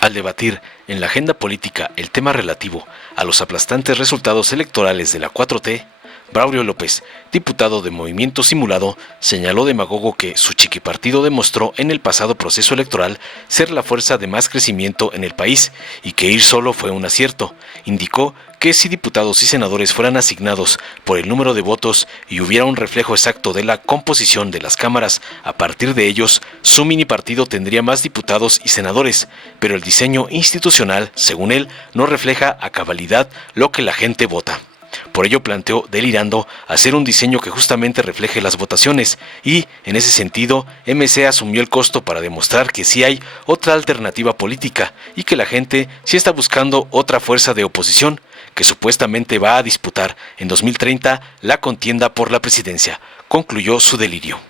Al debatir en la agenda política el tema relativo a los aplastantes resultados electorales de la 4T, Braulio López, diputado de Movimiento Simulado, señaló demagogo que su chiquipartido demostró en el pasado proceso electoral ser la fuerza de más crecimiento en el país y que ir solo fue un acierto. Indicó que si diputados y senadores fueran asignados por el número de votos y hubiera un reflejo exacto de la composición de las cámaras a partir de ellos, su mini partido tendría más diputados y senadores, pero el diseño institucional, según él, no refleja a cabalidad lo que la gente vota. Por ello planteó, delirando, hacer un diseño que justamente refleje las votaciones y, en ese sentido, MC asumió el costo para demostrar que sí hay otra alternativa política y que la gente sí está buscando otra fuerza de oposición que supuestamente va a disputar en 2030 la contienda por la presidencia, concluyó su delirio.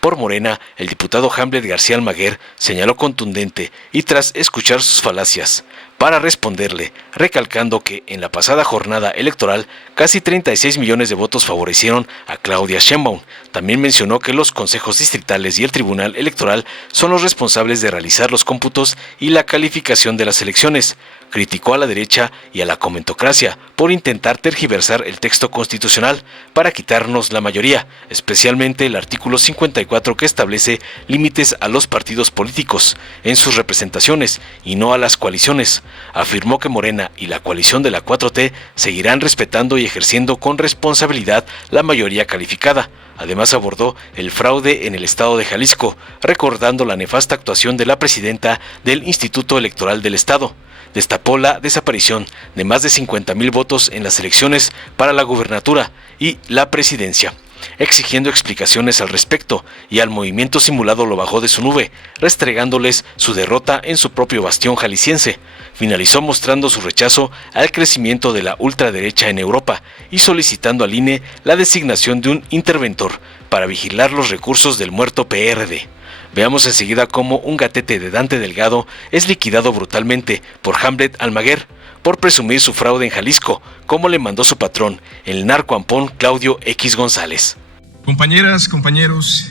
Por Morena, el diputado Hamlet García Almaguer señaló contundente y tras escuchar sus falacias, para responderle, recalcando que en la pasada jornada electoral casi 36 millones de votos favorecieron a Claudia Sheinbaum. También mencionó que los consejos distritales y el Tribunal Electoral son los responsables de realizar los cómputos y la calificación de las elecciones. Criticó a la derecha y a la comentocracia por intentar tergiversar el texto constitucional para quitarnos la mayoría, especialmente el artículo 54 que establece límites a los partidos políticos en sus representaciones y no a las coaliciones. Afirmó que Morena y la coalición de la 4T seguirán respetando y ejerciendo con responsabilidad la mayoría calificada. Además abordó el fraude en el estado de Jalisco, recordando la nefasta actuación de la presidenta del Instituto Electoral del Estado. Destapó la desaparición de más de 50,000 votos en las elecciones para la gubernatura y la presidencia, exigiendo explicaciones al respecto, y al Movimiento Simulado lo bajó de su nube, restregándoles su derrota en su propio bastión jalisciense. Finalizó mostrando su rechazo al crecimiento de la ultraderecha en Europa y solicitando al INE la designación de un interventor para vigilar los recursos del muerto PRD. Veamos enseguida cómo un gatete de Dante Delgado es liquidado brutalmente por Hamlet Almaguer por presumir su fraude en Jalisco, como le mandó su patrón, el narcoampón Claudio X González. Compañeras, compañeros,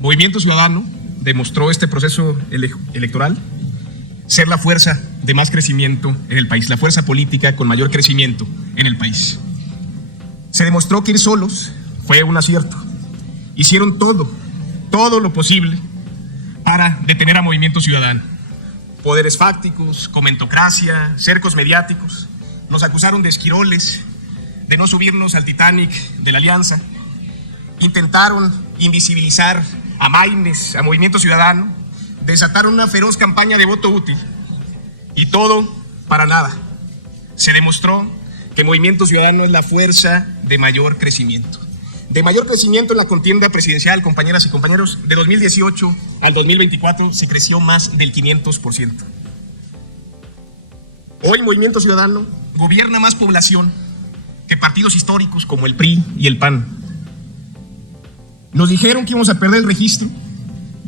Movimiento Ciudadano demostró este proceso electoral ser la fuerza de más crecimiento en el país, la fuerza política con mayor crecimiento en el país. Se demostró que ir solos fue un acierto. Hicieron todo lo posible para detener a Movimiento Ciudadano. Poderes fácticos, comentocracia, cercos mediáticos, nos acusaron de esquiroles, de no subirnos al Titanic de la Alianza, intentaron invisibilizar a Maines, a Movimiento Ciudadano, desataron una feroz campaña de voto útil y todo para nada. Se demostró que Movimiento Ciudadano es la fuerza de mayor crecimiento. De mayor crecimiento en la contienda presidencial, compañeras y compañeros, de 2018 al 2024 se creció más del 500%. Hoy Movimiento Ciudadano gobierna más población que partidos históricos como el PRI y el PAN. Nos dijeron que íbamos a perder el registro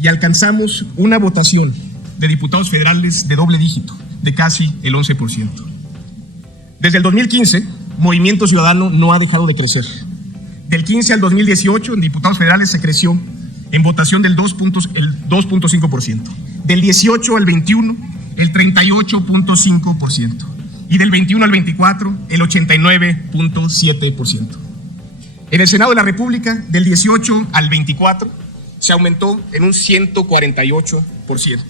y alcanzamos una votación de diputados federales de doble dígito, de casi el 11%. Desde el 2015, Movimiento Ciudadano no ha dejado de crecer. Del 15 al 2018, en diputados federales se creció en votación del 2.5%. Del 18 al 21, el 38.5%. Y del 21 al 24, el 89.7%. En el Senado de la República, del 18 al 24, se aumentó en un 148%.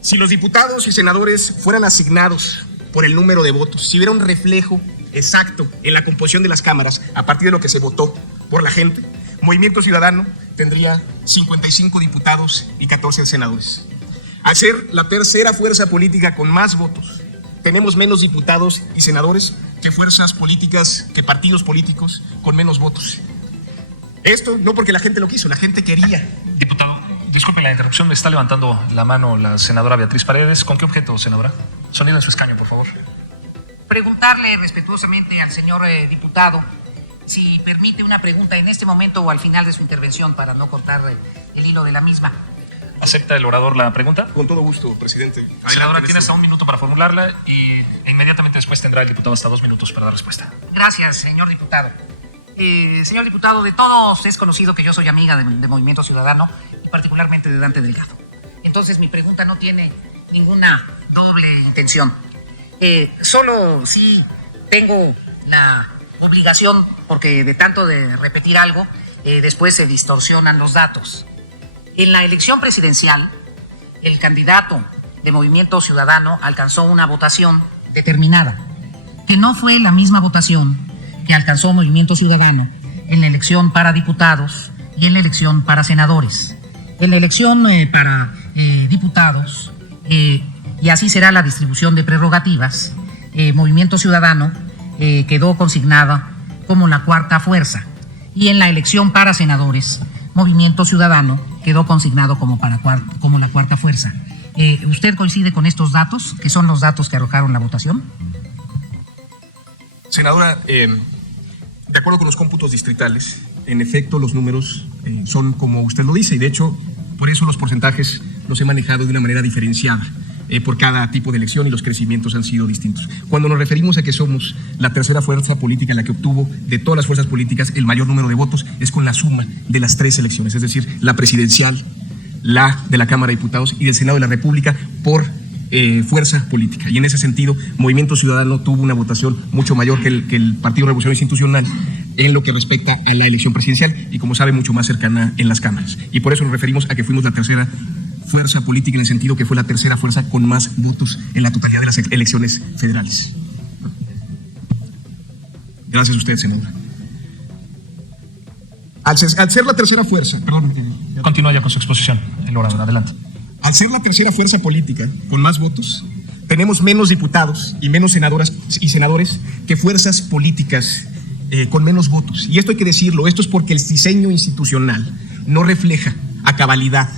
Si los diputados y senadores fueran asignados por el número de votos, si hubiera un reflejo exacto en la composición de las cámaras a partir de lo que se votó por la gente, Movimiento Ciudadano tendría 55 diputados y 14 senadores. Al ser la tercera fuerza política con más votos, tenemos menos diputados y senadores que fuerzas políticas, que partidos políticos con menos votos. Esto no porque la gente lo quiso, la gente quería. Diputado, disculpe la interrupción, me está levantando la mano la senadora Beatriz Paredes. ¿Con qué objeto, senadora? Sonido en su escaño, por favor. Preguntarle respetuosamente al señor diputado si permite una pregunta en este momento o al final de su intervención para no cortar el hilo de la misma. ¿Acepta el orador la pregunta? Con todo gusto, presidente. Senadora, tiene hasta 1 minuto para formularla e inmediatamente después tendrá el diputado hasta 2 minutos para dar respuesta. Gracias, señor diputado. Señor diputado, de todos es conocido que yo soy amiga de Movimiento Ciudadano y particularmente de Dante Delgado. Entonces mi pregunta no tiene ninguna doble intención. Solo sí tengo la obligación, porque de tanto de repetir algo, después se distorsionan los datos. En la elección presidencial, el candidato de Movimiento Ciudadano alcanzó una votación determinada, que no fue la misma votación que alcanzó Movimiento Ciudadano en la elección para diputados y en la elección para senadores. En la elección para diputados, y así será la distribución de prerrogativas, Movimiento Ciudadano quedó consignada como la cuarta fuerza, y en la elección para senadores, Movimiento Ciudadano quedó consignado como la cuarta fuerza. ¿Usted coincide con estos datos, que son los datos que arrojaron la votación? Senadora, de acuerdo con los cómputos distritales, en efecto los números son como usted lo dice, y de hecho por eso los porcentajes los he manejado de una manera diferenciada por cada tipo de elección, y los crecimientos han sido distintos. Cuando nos referimos a que somos la tercera fuerza política, la que obtuvo de todas las fuerzas políticas el mayor número de votos, es con la suma de las tres elecciones, es decir, la presidencial, la de la Cámara de Diputados y del Senado de la República por fuerza política. Y en ese sentido, Movimiento Ciudadano tuvo una votación mucho mayor que el Partido Revolucionario Institucional en lo que respecta a la elección presidencial, y como sabe, mucho más cercana en las cámaras. Y por eso nos referimos a que fuimos la tercera fuerza política, en el sentido que fue la tercera fuerza con más votos en la totalidad de las elecciones federales. Gracias a usted, senadora. Al ser la tercera fuerza, perdón. Continúa ya con su exposición, el orador, adelante. Al ser la tercera fuerza política con más votos, tenemos menos diputados y menos senadoras y senadores que fuerzas políticas con menos votos. Y esto hay que decirlo, esto es porque el diseño institucional no refleja a cabalidad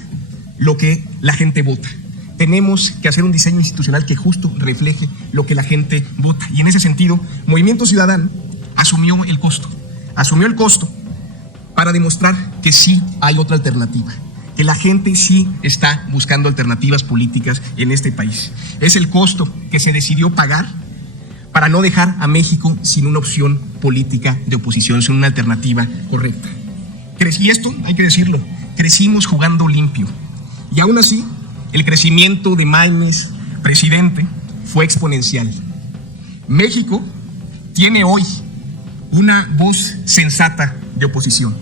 lo que la gente vota. Tenemos que hacer un diseño institucional que justo refleje lo que la gente vota. Y en ese sentido, Movimiento Ciudadano asumió el costo para demostrar que sí hay otra alternativa, que la gente sí está buscando alternativas políticas en este país. Es el costo que se decidió pagar para no dejar a México sin una opción política de oposición, sin una alternativa correcta. Y esto, hay que decirlo, crecimos jugando limpio. Y aún así, el crecimiento de Mañez, presidente, fue exponencial. México tiene hoy una voz sensata de oposición.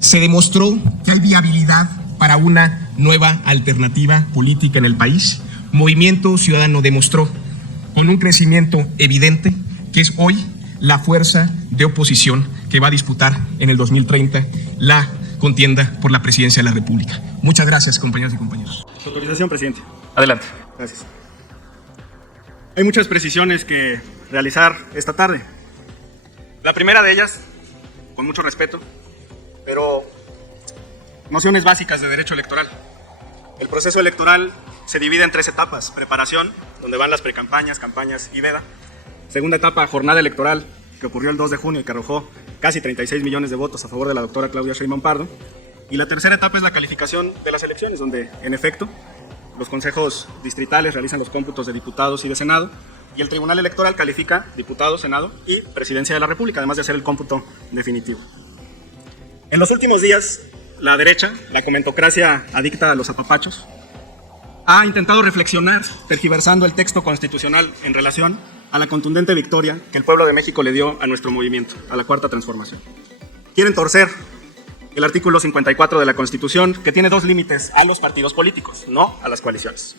Se demostró que hay viabilidad para una nueva alternativa política en el país. Movimiento Ciudadano demostró con un crecimiento evidente que es hoy la fuerza de oposición que va a disputar en el 2030 la contienda por la presidencia de la República. Muchas gracias, compañeras y compañeros. Su autorización, presidente. Adelante. Gracias. Hay muchas precisiones que realizar esta tarde. La primera de ellas, con mucho respeto, pero nociones básicas de derecho electoral. El proceso electoral se divide en 3 etapas: preparación, donde van las precampañas, campañas y veda; segunda etapa, jornada electoral, que ocurrió el 2 de junio y que arrojó casi 36 millones de votos a favor de la doctora Claudia Sheinbaum Pardo; y la tercera etapa es la calificación de las elecciones, donde en efecto los consejos distritales realizan los cómputos de diputados y de Senado, y el Tribunal Electoral califica diputados, Senado y Presidencia de la República, además de hacer el cómputo definitivo. En los últimos días, la derecha, la comentocracia adicta a los apapachos, ha intentado reflexionar, tergiversando el texto constitucional en relación a la contundente victoria que el pueblo de México le dio a nuestro movimiento, a la Cuarta Transformación. Quieren torcer el artículo 54 de la Constitución, que tiene 2 límites a los partidos políticos, no a las coaliciones.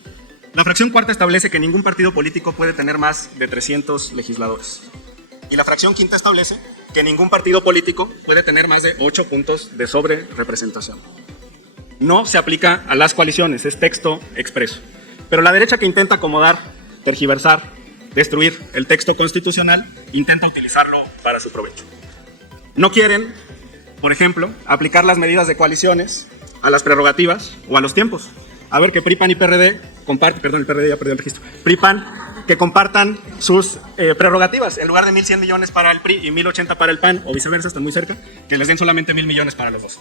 La fracción cuarta establece que ningún partido político puede tener más de 300 legisladores. Y la fracción quinta establece que ningún partido político puede tener más de 8 puntos de sobrerepresentación. No se aplica a las coaliciones, es texto expreso. Pero la derecha, que intenta acomodar, tergiversar, destruir el texto constitucional, intenta utilizarlo para su provecho. No quieren, por ejemplo, aplicar las medidas de coaliciones a las prerrogativas o a los tiempos. A ver, que PRI, PAN y PRD compartan, perdón, el PRD ya perdió el registro, PRI, PAN, que compartan sus prerrogativas. En lugar de 1.100 millones para el PRI y 1.080 para el PAN, o viceversa, están muy cerca, que les den solamente 1.000 millones para los dos.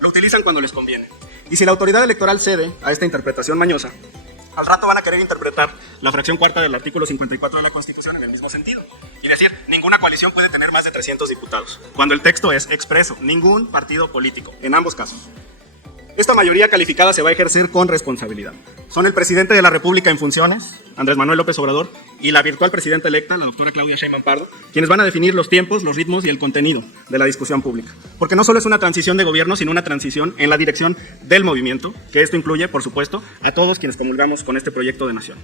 Lo utilizan cuando les conviene. Y si la autoridad electoral cede a esta interpretación mañosa, al rato van a querer interpretar la fracción cuarta del artículo 54 de la Constitución en el mismo sentido. Y decir, ninguna coalición puede tener más de 300 diputados. Cuando el texto es expreso, ningún partido político, en ambos casos. Esta mayoría calificada se va a ejercer con responsabilidad. Son el presidente de la República en funciones, Andrés Manuel López Obrador, y la virtual presidenta electa, la doctora Claudia Sheinbaum Pardo, quienes van a definir los tiempos, los ritmos y el contenido de la discusión pública. Porque no solo es una transición de gobierno, sino una transición en la dirección del movimiento, que esto incluye, por supuesto, a todos quienes comulgamos con este proyecto de nación.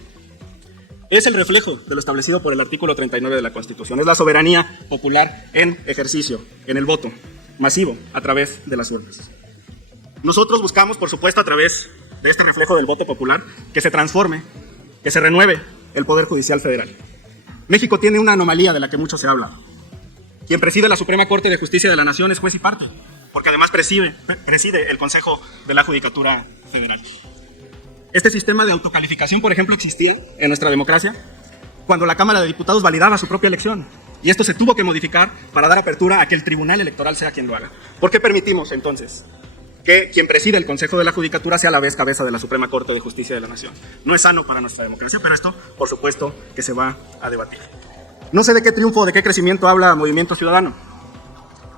Es el reflejo de lo establecido por el artículo 39 de la Constitución. Es la soberanía popular en ejercicio, en el voto masivo, a través de las urnas. Nosotros buscamos, por supuesto, a través de este reflejo del voto popular, que se transforme, que se renueve el Poder Judicial Federal. México tiene una anomalía de la que mucho se habla. Quien preside la Suprema Corte de Justicia de la Nación es juez y parte, porque además preside el Consejo de la Judicatura Federal. Este sistema de autocalificación, por ejemplo, existía en nuestra democracia cuando la Cámara de Diputados validaba su propia elección. Y esto se tuvo que modificar para dar apertura a que el Tribunal Electoral sea quien lo haga. ¿Por qué permitimos, entonces, que quien preside el Consejo de la Judicatura sea a la vez cabeza de la Suprema Corte de Justicia de la Nación? No es sano para nuestra democracia, pero esto, por supuesto, que se va a debatir. No sé de qué triunfo o de qué crecimiento habla Movimiento Ciudadano.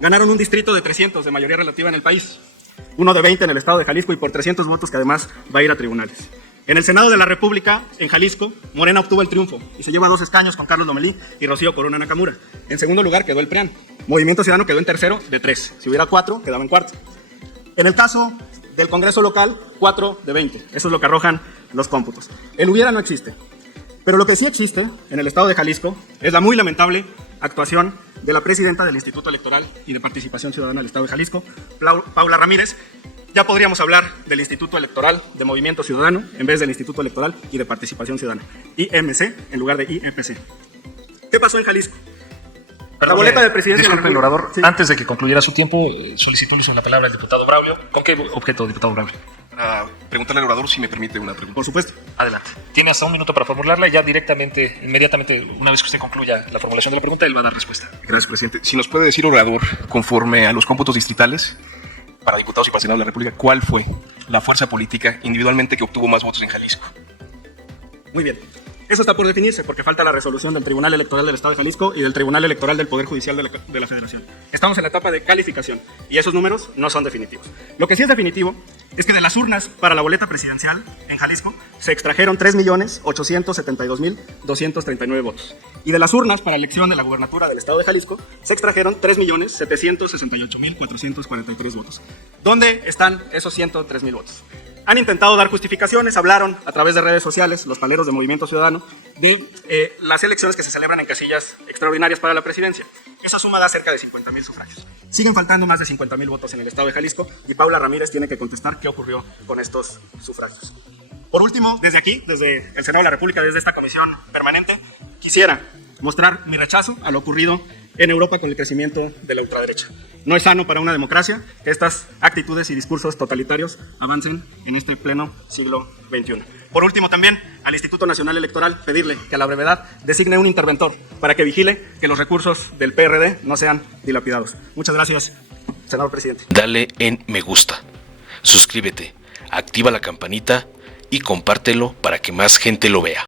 Ganaron un distrito de 300 de mayoría relativa en el país, uno de 20 en el estado de Jalisco y por 300 votos que además va a ir a tribunales. En el Senado de la República, en Jalisco, Morena obtuvo el triunfo y se lleva 2 escaños con Carlos Lomelí y Rocío Corona Nakamura. En segundo lugar quedó el PRIAN. Movimiento Ciudadano quedó en tercero de 3. Si hubiera 4, quedaba en cuarto. En el caso del Congreso local, 4 de 20. Eso es lo que arrojan los cómputos. El hubiera no existe. Pero lo que sí existe en el estado de Jalisco es la muy lamentable actuación de la presidenta del Instituto Electoral y de Participación Ciudadana del estado de Jalisco, Paula Ramírez. Ya podríamos hablar del Instituto Electoral de Movimiento Ciudadano en vez del Instituto Electoral y de Participación Ciudadana, IMC en lugar de IEPC. ¿Qué pasó en Jalisco? La boleta de presidencia. Disculpe, el orador, Sí. antes de que concluyera su tiempo, solicitó el uso de la palabra el diputado Braulio. ¿Con qué objeto, diputado Braulio? Para preguntarle al orador si me permite una pregunta. Por supuesto. Adelante. Tiene hasta 1 minuto para formularla y ya directamente, inmediatamente, una vez que usted concluya la formulación de la pregunta, él va a dar respuesta. Gracias, presidente. Si nos puede decir, orador, conforme a los cómputos distritales, para diputados y para senadores de la República, ¿cuál fue la fuerza política individualmente que obtuvo más votos en Jalisco? Muy bien. Eso está por definirse porque falta la resolución del Tribunal Electoral del Estado de Jalisco y del Tribunal Electoral del Poder Judicial de la Federación. Estamos en la etapa de calificación y esos números no son definitivos. Lo que sí es definitivo es que de las urnas para la boleta presidencial en Jalisco se extrajeron 3.872.239 votos. Y de las urnas para elección de la gubernatura del Estado de Jalisco se extrajeron 3.768.443 votos. ¿Dónde están esos 103.000 votos? Han intentado dar justificaciones, hablaron a través de redes sociales, los paleros de Movimiento Ciudadano, de las elecciones que se celebran en casillas extraordinarias para la presidencia. Esa suma da cerca de 50.000 sufragios. Siguen faltando más de 50.000 votos en el estado de Jalisco y Paula Ramírez tiene que contestar qué ocurrió con estos sufragios. Por último, desde aquí, desde el Senado de la República, desde esta comisión permanente, quisiera mostrar mi rechazo a lo ocurrido en Europa con el crecimiento de la ultraderecha. No es sano para una democracia que estas actitudes y discursos totalitarios avancen en este pleno siglo XXI. Por último, también al Instituto Nacional Electoral pedirle que a la brevedad designe un interventor para que vigile que los recursos del PRD no sean dilapidados. Muchas gracias, senador presidente. Dale en me gusta, suscríbete, activa la campanita y compártelo para que más gente lo vea.